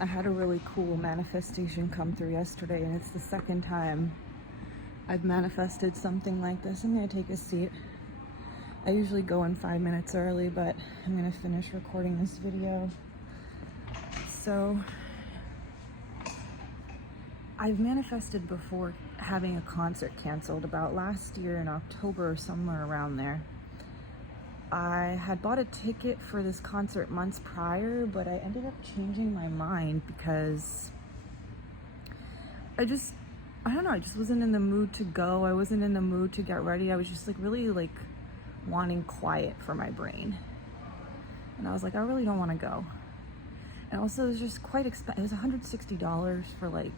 I had a really cool manifestation come through yesterday, and it's the second time I've manifested something like this. I'm gonna take a seat. I usually go in 5 minutes early, but I'm gonna finish recording this video. So I've manifested before having a concert canceled about last year in October or somewhere around there. I had bought a ticket for this concert months prior, but I ended up changing my mind because I don't know, I just wasn't in the mood to go. I wasn't in the mood to get ready. I was just really wanting quiet for my brain. And I was like, I really don't want to go. And also it was just quite expensive. It was $160 for like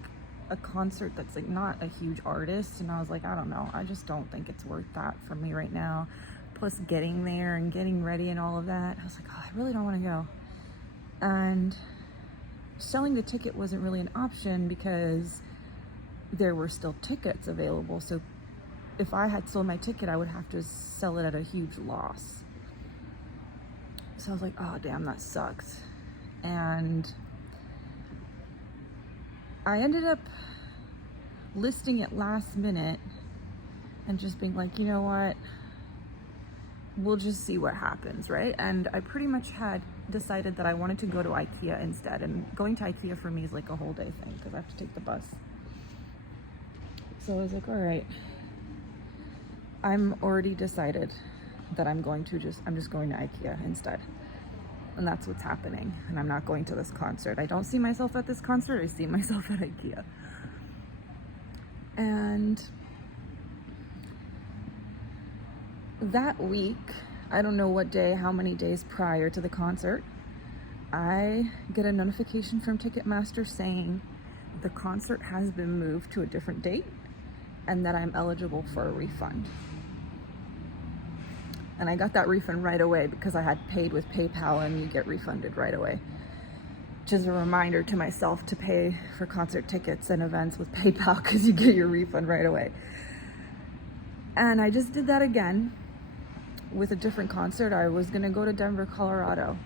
a concert that's like not a huge artist. And I was like, I don't know. I just don't think it's worth that for me right now. Plus getting there and getting ready and all of that. I was like, oh, I really don't want to go. And selling the ticket wasn't really an option because there were still tickets available. So if I had sold my ticket, I would have to sell it at a huge loss. So I was like, oh, damn, that sucks. And I ended up listing it last minute and just being like, you know what? We'll just see what happens, right? And I pretty much had decided that I wanted to go to IKEA instead. And going to IKEA for me is like a whole day thing because I have to take the bus. So I was like, all right, I'm already decided that I'm just going to IKEA instead. And that's what's happening. And I'm not going to this concert. I don't see myself at this concert. I see myself at IKEA. And that week, I don't know what day, how many days prior to the concert, I get a notification from Ticketmaster saying the concert has been moved to a different date and that I'm eligible for a refund. And I got that refund right away because I had paid with PayPal and you get refunded right away. Which is a reminder to myself to pay for concert tickets and events with PayPal because you get your refund right away. And I just did that again with a different concert. I was gonna go to Denver, Colorado,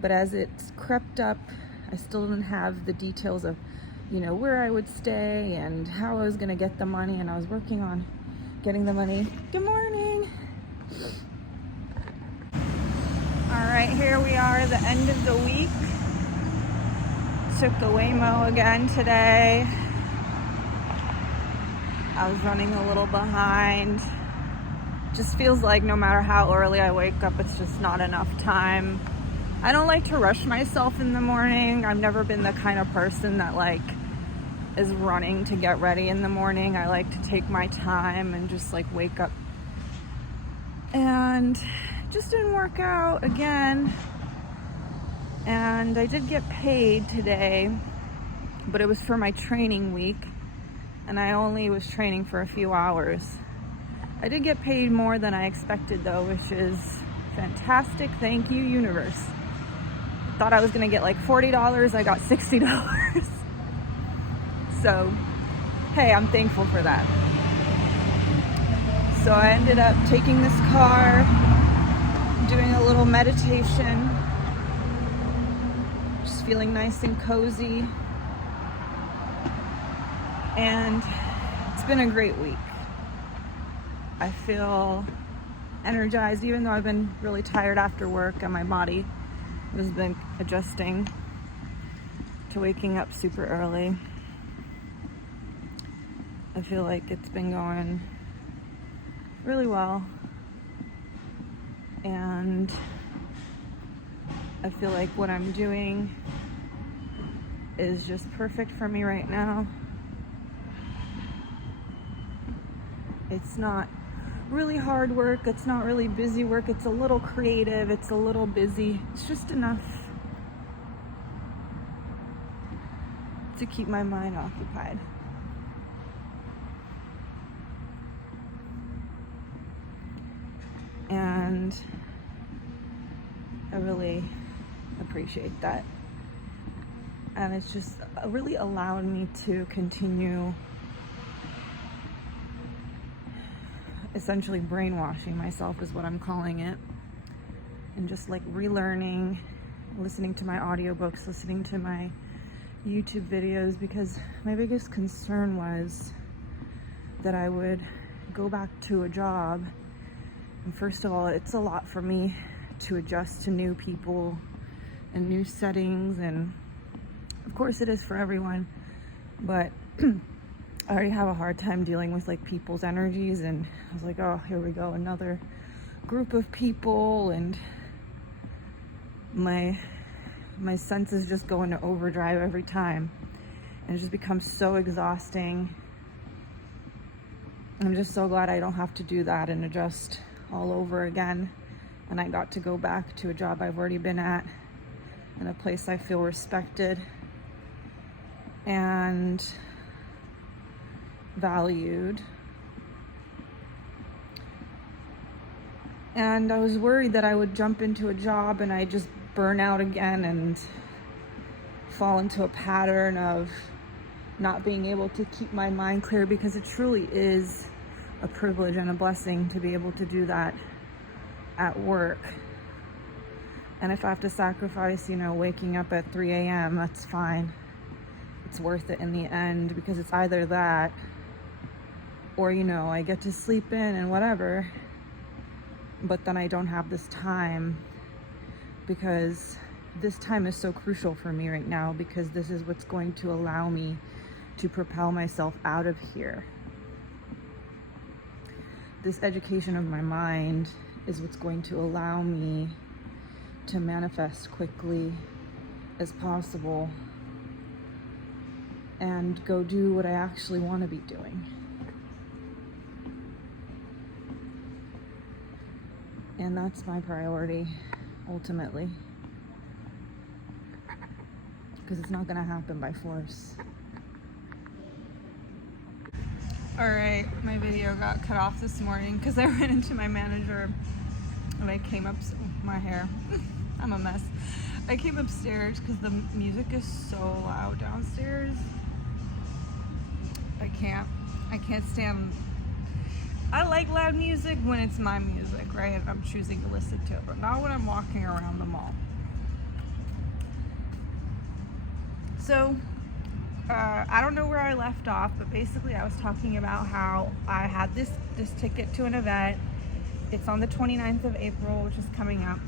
but as it's crept up, I still didn't have the details of, where I would stay and how I was gonna get the money, and I was working on getting the money. Good morning. All right, here we are, the end of the week. Took the Waymo again today. I was running a little behind. Just feels like no matter how early I wake up, it's just not enough time. I don't like to rush myself in the morning. I've never been the kind of person that is running to get ready in the morning. I like to take my time and just wake up. And just didn't work out again. And I did get paid today, but it was for my training week. And I only was training for a few hours. I did get paid more than I expected though, which is fantastic. Thank you, universe. Thought I was gonna get like $40, I got $60. So, hey, I'm thankful for that. So I ended up taking this car, doing a little meditation, just feeling nice and cozy. And it's been a great week. I feel energized, even though I've been really tired after work and my body has been adjusting to waking up super early. I feel like it's been going really well. And I feel like what I'm doing is just perfect for me right now. It's not really hard work, it's not really busy work, it's a little creative, it's a little busy. It's just enough to keep my mind occupied. And I really appreciate that. And it's just really allowed me to continue essentially brainwashing myself is what I'm calling it, and just relearning, listening to my audiobooks, listening to my YouTube videos because my biggest concern was that I would go back to a job, and first of all, it's a lot for me to adjust to new people and new settings, and of course it is for everyone, but I already have a hard time dealing with like people's energies, and I was like, oh, here we go, another group of people, and my senses just go into overdrive every time, and it just becomes so exhausting. I'm just so glad I don't have to do that and adjust all over again, and I got to go back to a job I've already been at in a place I feel respected and valued. And I was worried that I would jump into a job and I just burn out again and fall into a pattern of not being able to keep my mind clear, because it truly is a privilege and a blessing to be able to do that at work. And if I have to sacrifice, waking up at 3 a.m., that's fine. It's worth it in the end, because it's either that or, I get to sleep in and whatever, but then I don't have this time, because this time is so crucial for me right now, because this is what's going to allow me to propel myself out of here. This education of my mind is what's going to allow me to manifest quickly as possible and go do what I actually want to be doing. And that's my priority, ultimately. Because it's not going to happen by force. Alright, my video got cut off this morning because I ran into my manager and I came up, my hair, I'm a mess. I came upstairs because the music is so loud downstairs. I can't stand, I like loud music when it's my music, right? And I'm choosing to listen to it, but not when I'm walking around the mall. So, I don't know where I left off, but basically I was talking about how I had this ticket to an event. It's on the 29th of April, which is coming up.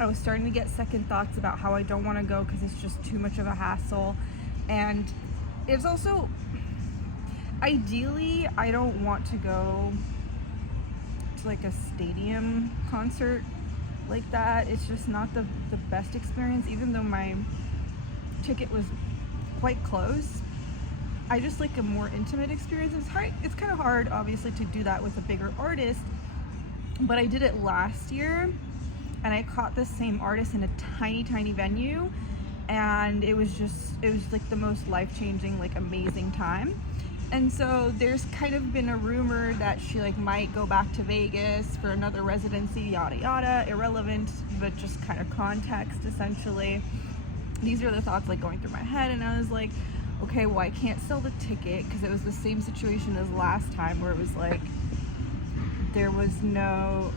I was starting to get second thoughts about how I don't want to go because it's just too much of a hassle. And it's also, ideally, I don't want to go to like a stadium concert like that. It's just not the best experience, even though my ticket was quite close. I just like a more intimate experience. It's kind of hard, obviously, to do that with a bigger artist, but I did it last year and I caught the same artist in a tiny venue, and it was like the most life-changing, like amazing time. And so there's kind of been a rumor that she like might go back to Vegas for another residency, yada yada, irrelevant, but just kind of context essentially. These are the thoughts like going through my head, and I was like, okay, well, I can't sell the ticket because it was the same situation as last time, where it was like there was no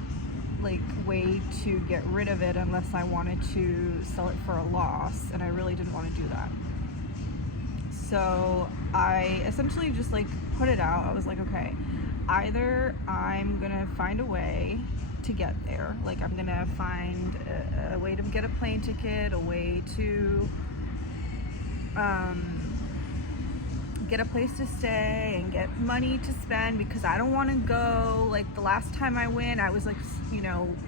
like way to get rid of it unless I wanted to sell it for a loss, and I really didn't want to do that. So I essentially just like put it out. I was like, okay, either I'm gonna find a way to get there, like I'm gonna find a way to get a plane ticket, a way to get a place to stay and get money to spend, because I don't want to go. Like the last time I went, I was like,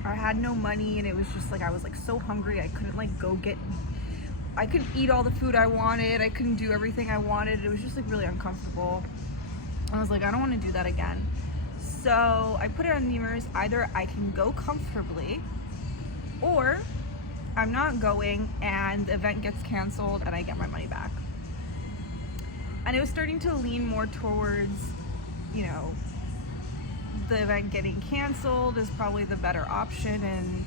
I had no money, and it was just like I was like so hungry I couldn't like I couldn't eat all the food I wanted, I couldn't do everything I wanted. It was just like really uncomfortable. I was like, I don't want to do that again. So I put it on numerous, either I can go comfortably or I'm not going and the event gets canceled and I get my money back. And it was starting to lean more towards, the event getting canceled is probably the better option. And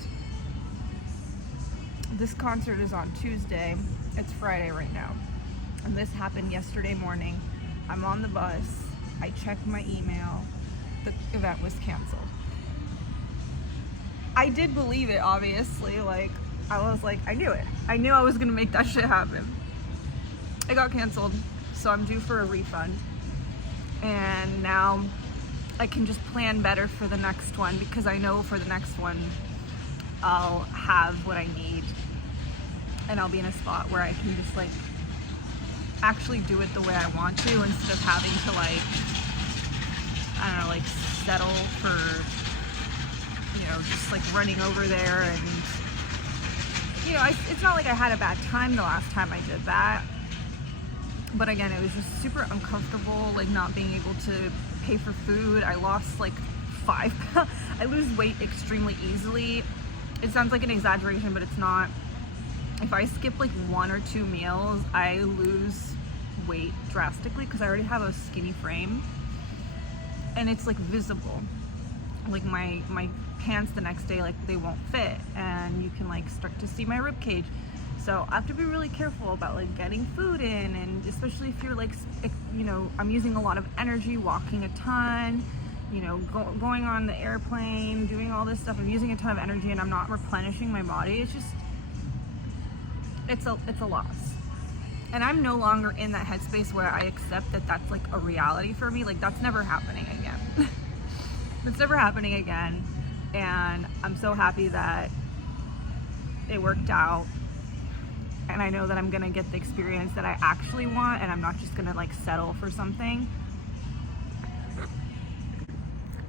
this concert is on Tuesday. It's Friday right now. And this happened yesterday morning. I'm on the bus. I checked my email. The event was canceled. I did believe it, obviously. Like, I was like, I knew it. I knew I was gonna make that shit happen. it got canceled, so I'm due for a refund. And now I can just plan better for the next one, because I know for the next one I'll have what I need, and I'll be in a spot where I can just like actually do it the way I want to, instead of having to like, I don't know, like settle for, you know, just like running over there. And you know, it's not like I had a bad time the last time I did that, but again, it was just super uncomfortable, like not being able to pay for food. I lost like 5 pounds. I lose weight extremely easily. It sounds like an exaggeration, but it's not. If I skip like 1 or 2 meals, I lose weight drastically, because I already have a skinny frame, and it's like visible. Like my pants the next day, like they won't fit, and you can like start to see my rib cage. So I have to be really careful about like getting food in, and especially if you're like, you know, I'm using a lot of energy, walking a ton, you know, going on the airplane, doing all this stuff. I'm using a ton of energy and I'm not replenishing my body. It's just, it's a loss. And I'm no longer in that headspace where I accept that that's like a reality for me. Like that's never happening again. It's never happening again. And I'm so happy that it worked out. And I know that I'm gonna get the experience that I actually want, and I'm not just gonna like settle for something.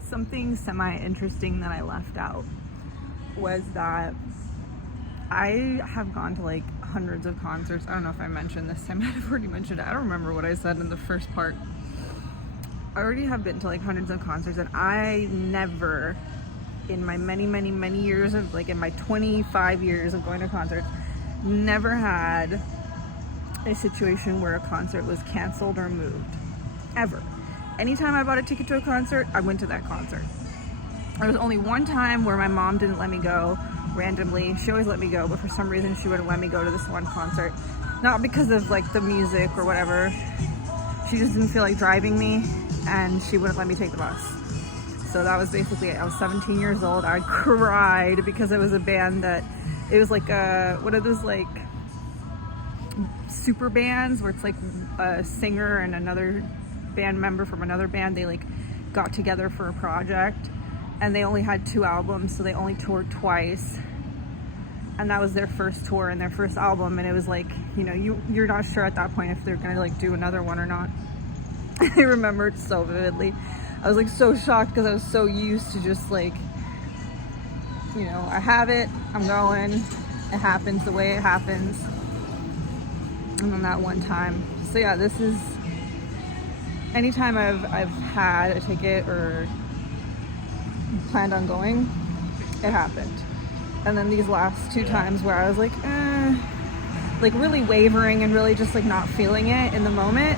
Something semi-interesting that I left out was that I have gone to like hundreds of concerts. I don't know if I mentioned this. I might have already mentioned it. I don't remember what I said in the first part. I already have been to like hundreds of concerts, and I never, in my many years of like, in my 25 years of going to concerts, never had a situation where a concert was canceled or moved, ever. Anytime I bought a ticket to a concert, I went to that concert. There was only one time where my mom didn't let me go randomly. She always let me go, but for some reason she wouldn't let me go to this one concert. Not because of like the music or whatever. She just didn't feel like driving me, and she wouldn't let me take the bus. So that was basically it. I was 17 years old. I cried because it was a band that, it was like what are those like super bands where it's like a singer and another band member from another band, they like got together for a project, and they only had 2 albums, so they only toured twice, and that was their first tour and their first album. And it was like, you know, you're not sure at that point if they're gonna like do another one or not. I remember it so vividly. I was like so shocked, because I was so used to just like, you know, I have it, I'm going, it happens the way it happens. And then that one time. So yeah, this is, anytime I've had a ticket or planned on going, it happened. And then these last 2 times where I was like really wavering and really just like not feeling it in the moment,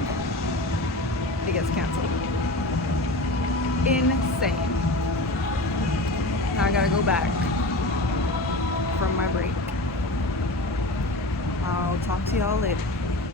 it gets canceled. Insane. Now I gotta go back from my break. I'll talk to y'all later.